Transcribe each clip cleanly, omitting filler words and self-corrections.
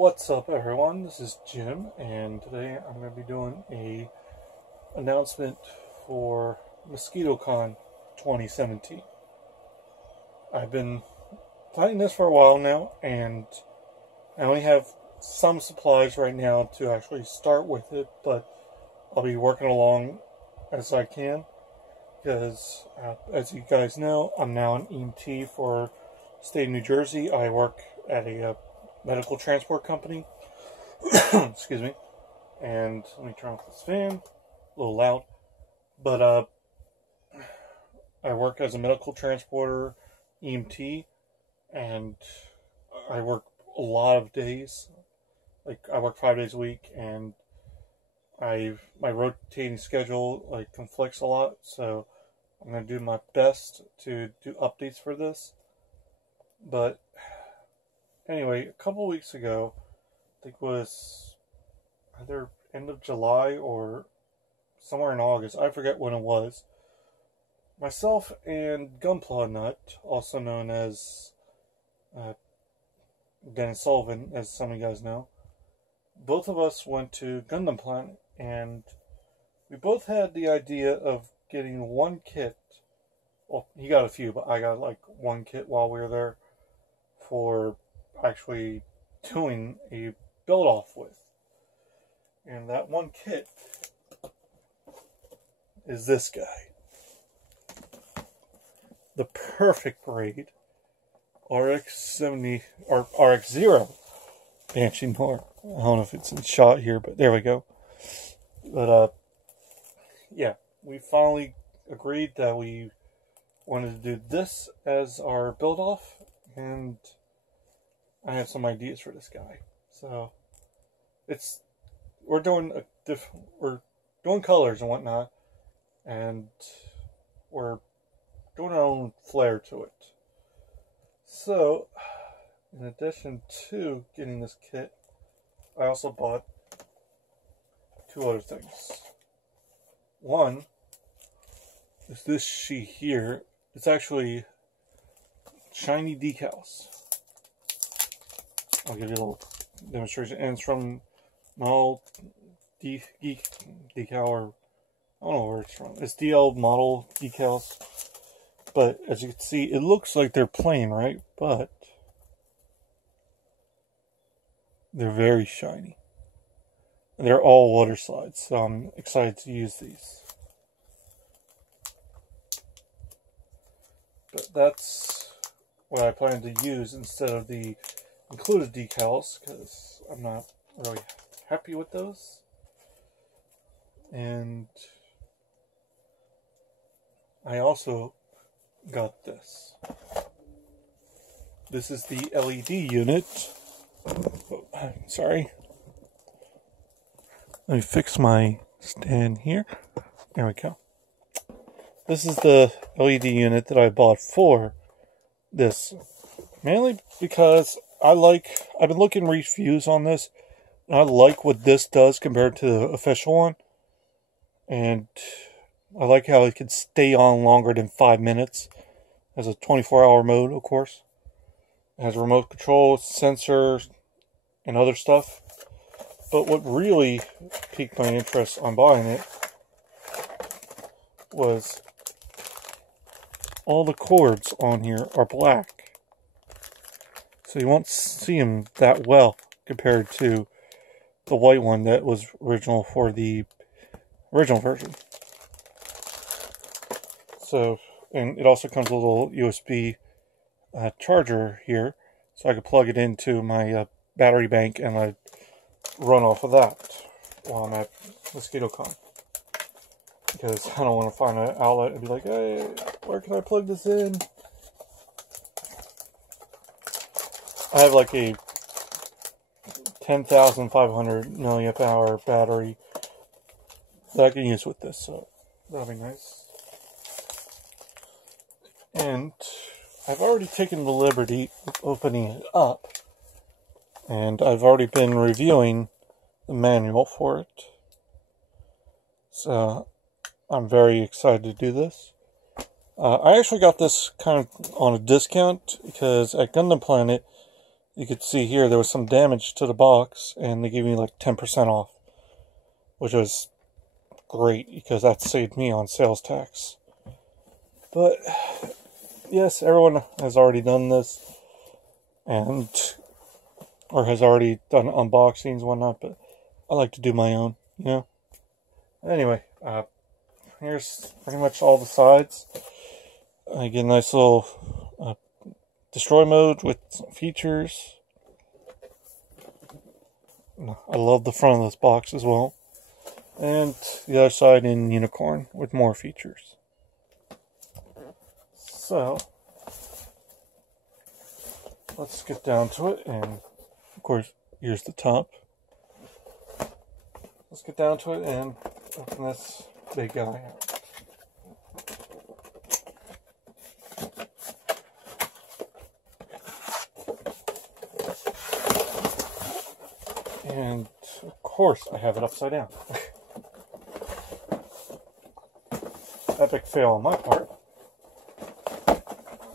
What's up, everyone? This is Jim, and today I'm going to be doing a announcement for mosquitocon 2017. I've been planning this for a while now, and I only have some supplies right now to actually start with it, but I'll be working along as I can, because as you guys know, I'm now an EMT for the state of New Jersey. I work at a medical transport company. Excuse me. And let me turn off this fan. A little loud. But I work as a medical transporter, EMT, and I work a lot of days. Like, I work 5 days a week, and my rotating schedule conflicts a lot, so I'm going to do my best to do updates for this. But anyway, a couple weeks ago, I think it was either end of July or somewhere in August, I forget when it was, myself and Gunpla Nut, also known as Dennis Sullivan, as some of you guys know, both of us went to Gundam Planet, and we both had the idea of getting one kit. Well, he got a few, but I got like one kit while we were there for actually doing a build off with. And that one kit is this guy. The perfect braid RX-70 or RX-0 Banshee norn. I don't know if it's in shot here, but there we go. But yeah, we finally agreed that we wanted to do this as our build off, and I have some ideas for this guy. So we're doing colors and whatnot, and we're doing our own flair to it. So, in addition to getting this kit, I also bought two other things. One is this sheet here. It's actually shiny decals. I'll give you a little demonstration. And it's from Model Decal, or I don't know where it's from. It's DL Model Decals. But as you can see, it looks like they're plain, right? But they're very shiny. And they're all water slides, so I'm excited to use these. But that's what I plan to use instead of the included decals, because I'm not really happy with those. And I also got this. This is the LED unit. Oh, sorry. Let me fix my stand here. There we go. This is the LED unit that I bought for this. Mainly because I've been looking reviews on this, and I like what this does compared to the official one. And I like how it can stay on longer than 5 minutes. It has a 24-hour mode, of course. It has remote control, sensors, and other stuff. But what really piqued my interest on buying it was all the cords on here are black. So you won't see them that well compared to the white one that was original for the original version. So, and it also comes with a little USB charger here, so I could plug it into my battery bank and I run off of that while I'm at mosquitocon. Because I don't want to find an outlet and be like, hey, where can I plug this in? I have like a 10,500 milliamp hour battery that I can use with this, so that'll be nice. And I've already taken the liberty of opening it up, and I've already been reviewing the manual for it. So I'm very excited to do this. I actually got this kind of on a discount because at Gundam Planet you could see here there was some damage to the box, and they gave me like 10% off, which was great because that saved me on sales tax. But yes, everyone has already done this, or has already done unboxings and whatnot, but I like to do my own, you know. Anyway, here's pretty much all the sides. I get a nice little destroy mode with some features. I love the front of this box as well. And the other side in unicorn with more features. So, let's get down to it. And of course, here's the top. Let's get down to it and open this big guy out. And of course, I have it upside down. Epic fail on my part.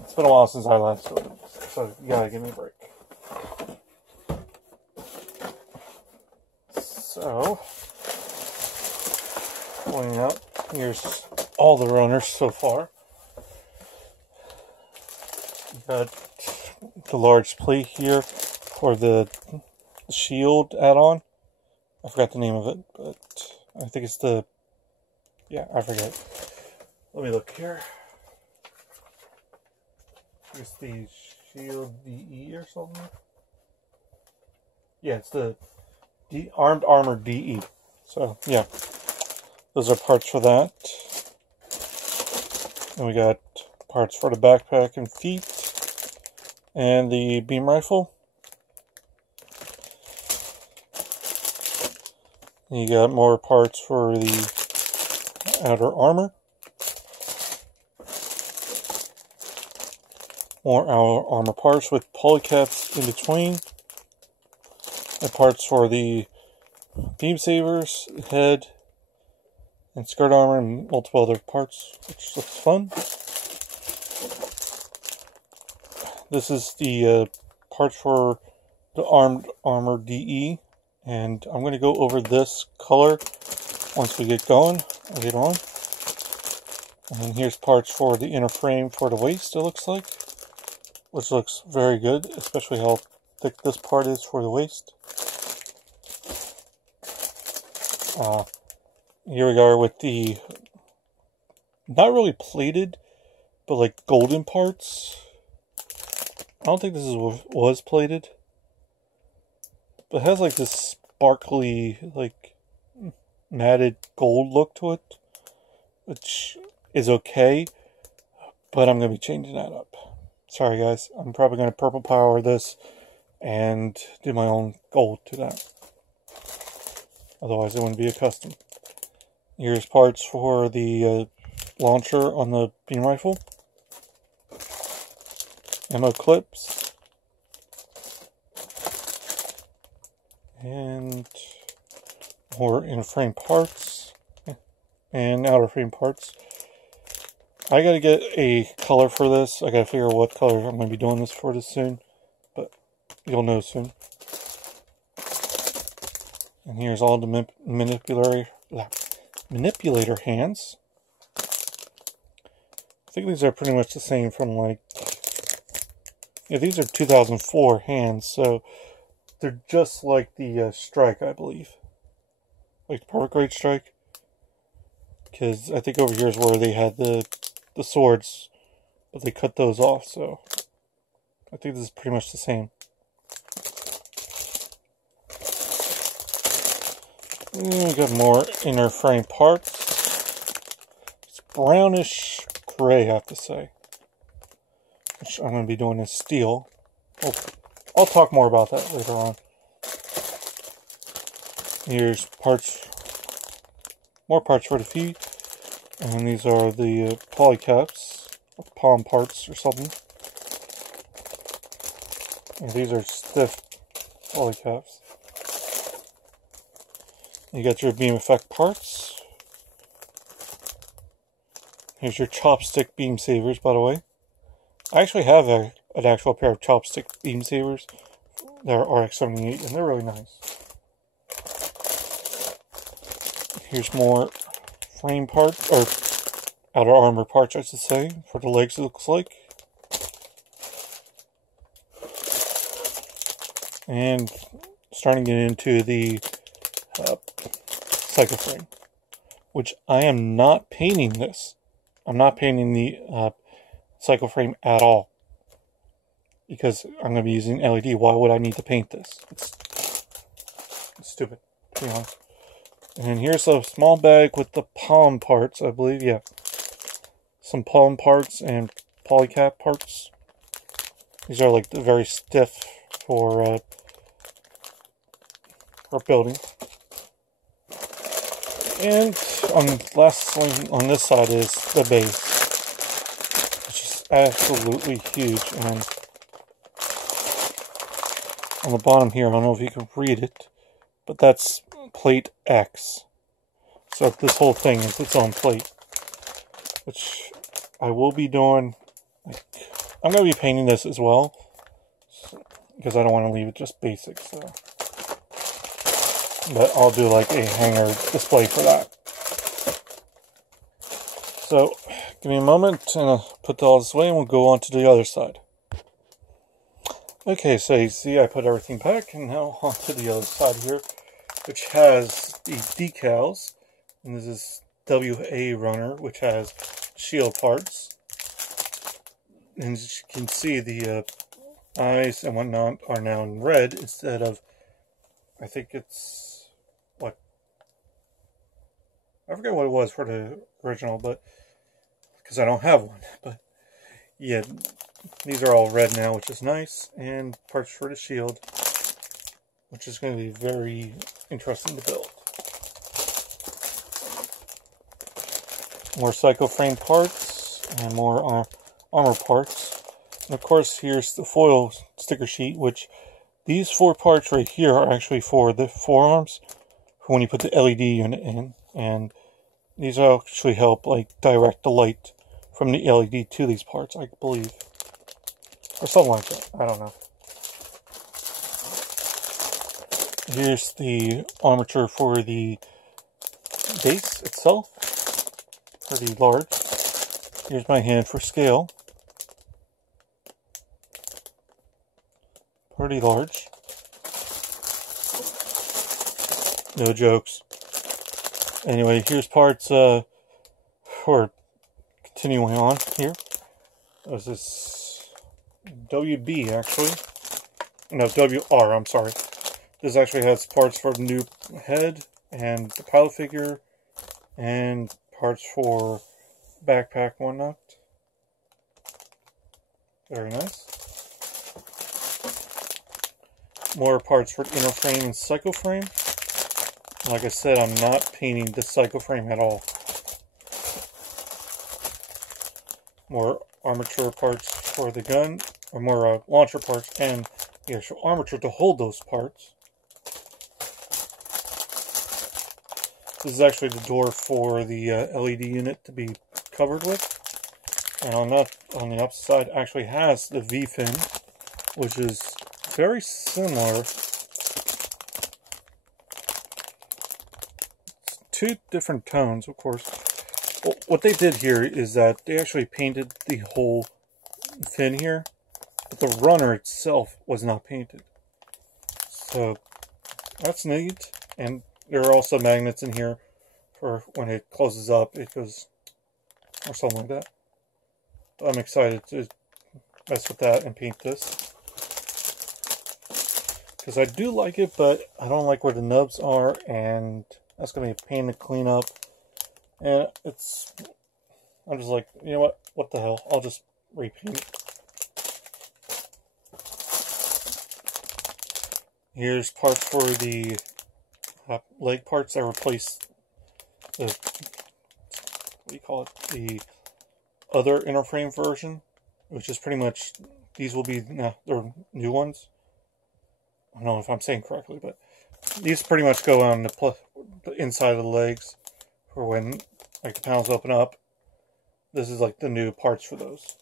It's been a while since I last opened this, so you gotta give me a break. So, pulling out, here's all the runners so far. You got the large plate here for the shield add-on. I forgot the name of it, but I think it's the... yeah, I forget. Let me look here. It's the Shield DE or something. Yeah, it's the Armed Armor DE. So, yeah. Those are parts for that. And we got parts for the backpack and feet. And the beam rifle. And you got more parts for the outer armor. More outer armor parts with polycaps in between. And parts for the beam sabers, head, and skirt armor, and multiple other parts, which looks fun. This is the parts for the Armed Armor DE, and I'm going to go over this color once we get going later on. And here's parts for the inner frame for the waist, it looks like, which looks very good, especially how thick this part is for the waist. Here we are with the, not really plated, but like golden parts. I don't think this was plated, but it has like this sparkly, like matted gold look to it, which is okay, but I'm going to be changing that up. Sorry guys, I'm probably going to purple power this and do my own gold to that. Otherwise it wouldn't be a custom. Here's parts for the launcher on the beam rifle. Ammo clips. And more inner frame parts. And outer frame parts. I gotta get a color for this. I gotta figure out what color I'm gonna be doing this for this soon. But you'll know soon. And here's all the manipulator hands. I think these are pretty much the same from like... yeah, these are 2004 hands, so they're just like the strike, I believe. Like the perfect grade strike. Because I think over here is where they had the swords, but they cut those off, so I think this is pretty much the same. And we got more inner frame parts. It's brownish gray, I have to say. Which I'm going to be doing in steel. I'll talk more about that later on. Here's parts, more parts for the feet. And these are the polycaps, palm parts or something. And these are stiff polycaps. You got your beam effect parts. Here's your chopstick beam sabers, by the way. I actually have an actual pair of chopstick beam sabers They're RX-78, and they're really nice. Here's more frame parts, or outer armor parts, I should say, for the legs, it looks like. And starting to get into the cycle frame, which I am not painting this. I'm not painting the cycle frame at all, because I'm going to be using LED. Why would I need to paint this? It's stupid, to be honest. And here's a small bag with the palm parts, I believe. Yeah, some palm parts and polycap parts. These are like very stiff for building. And lastly on this side is the base, which is absolutely huge. And on the bottom here, I don't know if you can read it, but that's plate X. So this whole thing is its own plate, which I will be doing. I'm going to be painting this as well, because I don't want to leave it just basic. So, but I'll do like a hanger display for that. So give me a moment and I'll put all this away and we'll go on to the other side. Okay, so you see I put everything back, and now on to the other side here, which has the decals. And this is WA runner, which has shield parts. And as you can see, the eyes and whatnot are now in red instead of, I think it's, what? I forget what it was for the original, but, because I don't have one. But, yeah, these are all red now, which is nice. And parts for the shield, which is going to be very interesting to build. More cycle frame parts and more armor parts. And of course, here's the foil sticker sheet, which these 4 parts right here are actually for the forearms, for when you put the LED unit in. And these actually help like direct the light from the LED to these parts, I believe. Or something like that. I don't know. Here's the armature for the base itself. Pretty large. Here's my hand for scale. Pretty large. No jokes. Anyway, here's parts for continuing on here. There's this WB actually. No, WR, I'm sorry. This actually has parts for the new head and the pilot figure and parts for backpack and whatnot. Very nice. More parts for inner frame and cycle frame. Like I said, I'm not painting the cycle frame at all. More armature parts for the gun, or more launcher parts, and the actual armature to hold those parts. This is actually the door for the LED unit to be covered with. And on the opposite side actually has the V-fin, which is very similar. It's 2 different tones, of course. Well, what they did here is that they actually painted the whole fin here, but the runner itself was not painted. So that's neat. And there are also magnets in here for when it closes up, it goes, or something like that. But I'm excited to mess with that and paint this, because I do like it, but I don't like where the nubs are, and that's going to be a pain to clean up. And I'm just like, you know what the hell, I'll just repaint it. Here's parts for the leg parts that replace the, what do you call it, the other inner frame version, which is pretty much, these will be, they're new ones. I don't know if I'm saying correctly, but these pretty much go on the inside of the legs for when like the panels open up. This is like the new parts for those.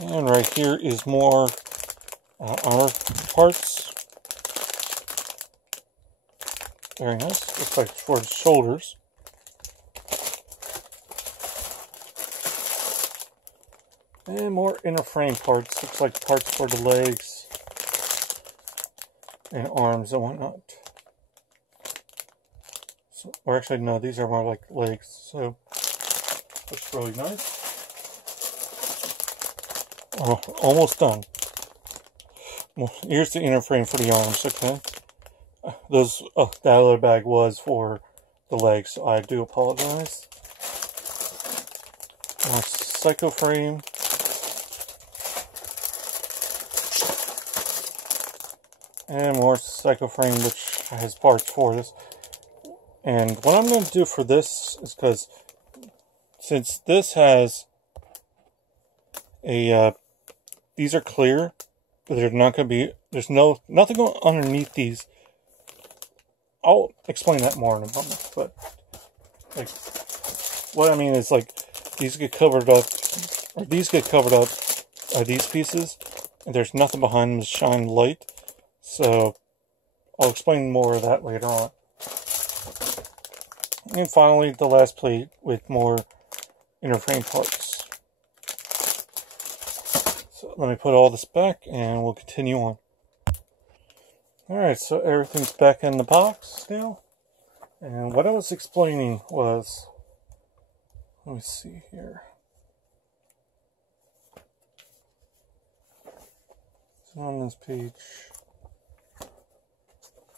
And right here is more armor parts. Very nice. Looks like for the shoulders. And more inner frame parts. Looks like parts for the legs and arms and whatnot. So, or actually, no, these are more like legs. So, looks really nice. Oh, almost done. Well, here's the inner frame for the arms, okay? Those, that other bag was for the legs, so I do apologize. More psycho frame. And more psycho frame, which has parts for this. And what I'm going to do for this is because since this has a, these are clear, but they're not going to be, there's nothing going underneath these. I'll explain that more in a moment, but like, what I mean is like, these get covered up, or these get covered up by these pieces, and there's nothing behind them to shine light. So, I'll explain more of that later on. And finally, the last plate with more inner frame parts. So, let me put all this back and we'll continue on. Alright, so everything's back in the box now. And what I was explaining was, let me see here. So on this page,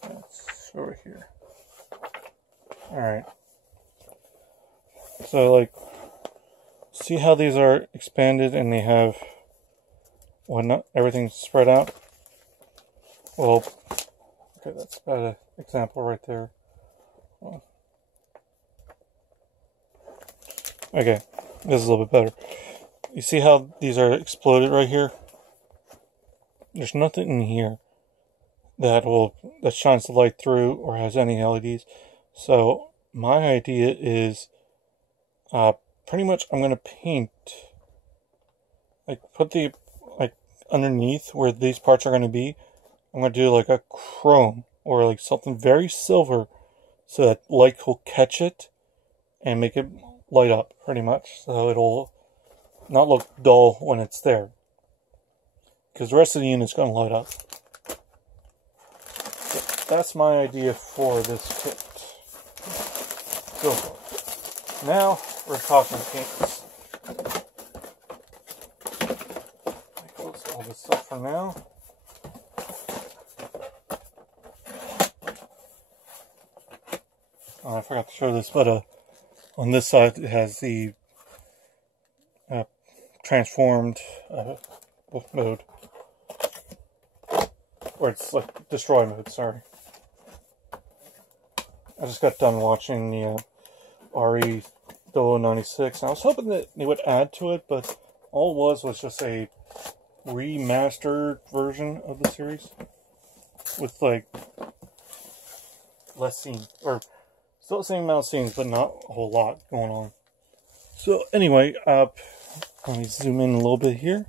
that's over here. Alright. So, like, see how these are expanded and they have whatnot, everything spread out? Well, okay, that's about an example right there. Okay, this is a little bit better. You see how these are exploded right here? There's nothing in here that shines the light through or has any LEDs. So my idea is pretty much I'm going to paint, like put the, like underneath where these parts are going to be, I'm going to do like a chrome or like something very silver so that light will catch it and make it light up pretty much. So it'll not look dull when it's there. Because the rest of the unit's going to light up. So that's my idea for this kit. So now we're talking paints. Close all this up for now. Oh, I forgot to show this, but on this side it has the transformed mode. Or it's like destroy mode, sorry. I just got done watching the RX-0 and I was hoping that they would add to it, but all it was just a remastered version of the series with like less scenes, or still the same amount of scenes, but not a whole lot going on. So anyway, let me zoom in a little bit here.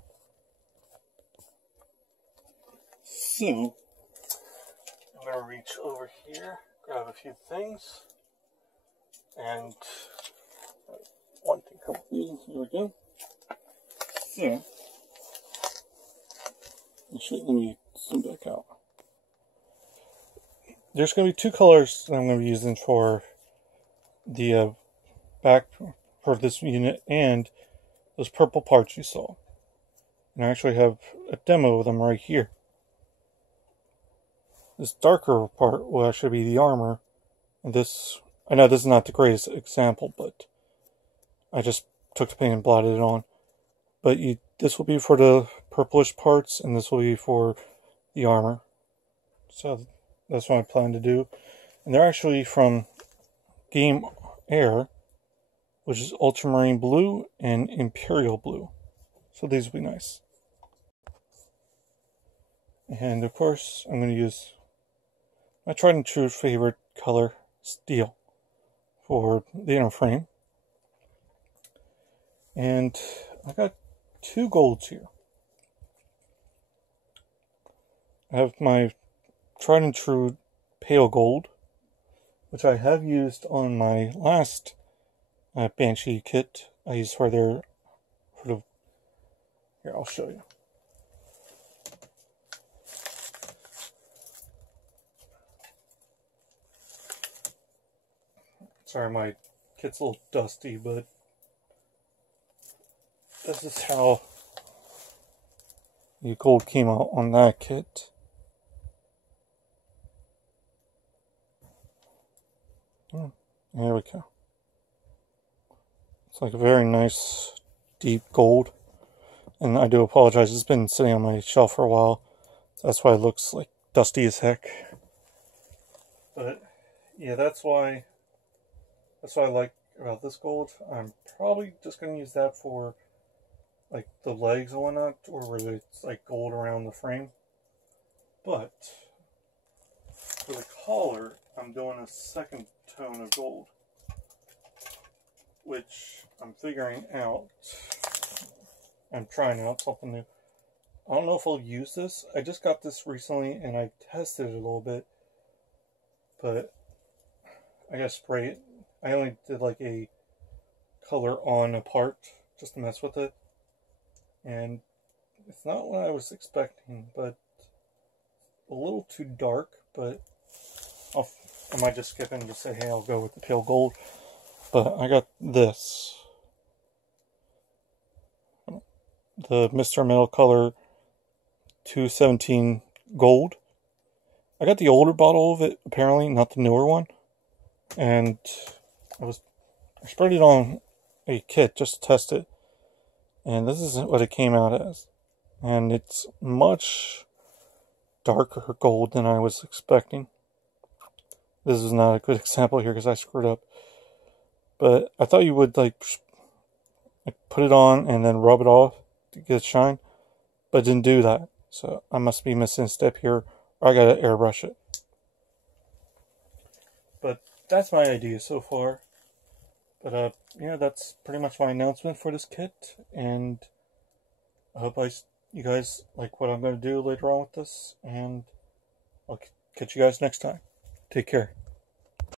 So I'm going to reach over here, grab a few things, and one thing, couple things, here we go. So, let me zoom back out. There's going to be two colors that I'm going to be using for the back for this unit and those purple parts you saw. And I actually have a demo of them right here. This darker part will actually be the armor. And this, I know this is not the greatest example, but I just took the paint and blotted it on. But this will be for the purplish parts, and this will be for the armor. So that's what I plan to do. And they're actually from Game Air, which is ultramarine blue and imperial blue. So these will be nice. And of course, I'm going to use my tried and true favorite color, steel, for the inner frame. And I got two golds here. I have my tried and true pale gold, which I have used on my last Banshee kit. I used for their sort of, here, I'll show you. Sorry, my kit's a little dusty, but this is how the gold came out on that kit. There we go. It's like a very nice deep gold. And I do apologize, it's been sitting on my shelf for a while. That's why it looks like dusty as heck. But yeah, that's why I like about this gold. I'm probably just going to use that for like the legs and whatnot, or where it's like gold around the frame. But for the collar, I'm doing a second tone of gold, which I'm figuring out. I'm trying out something new. I don't know if I'll use this. I just got this recently and I tested it a little bit, but I gotta spray it. I only did like a color on a part just to mess with it, and it's not what I was expecting, but a little too dark. But I might just skip it and just say, hey, I'll go with the pale gold. But I got this, the Mr. Metal Color 217 gold. I got the older bottle of it, apparently, not the newer one. And I sprayed it on a kit just to test it. And this isn't what it came out as. And it's much darker gold than I was expecting. This is not a good example here because I screwed up. But I thought you would like put it on and then rub it off to get it shine. But it didn't do that. So I must be missing a step here, or I gotta airbrush it. But that's my idea so far. But yeah, that's pretty much my announcement for this kit, and I hope you guys like what I'm going to do later on with this, and I'll catch you guys next time. Take care.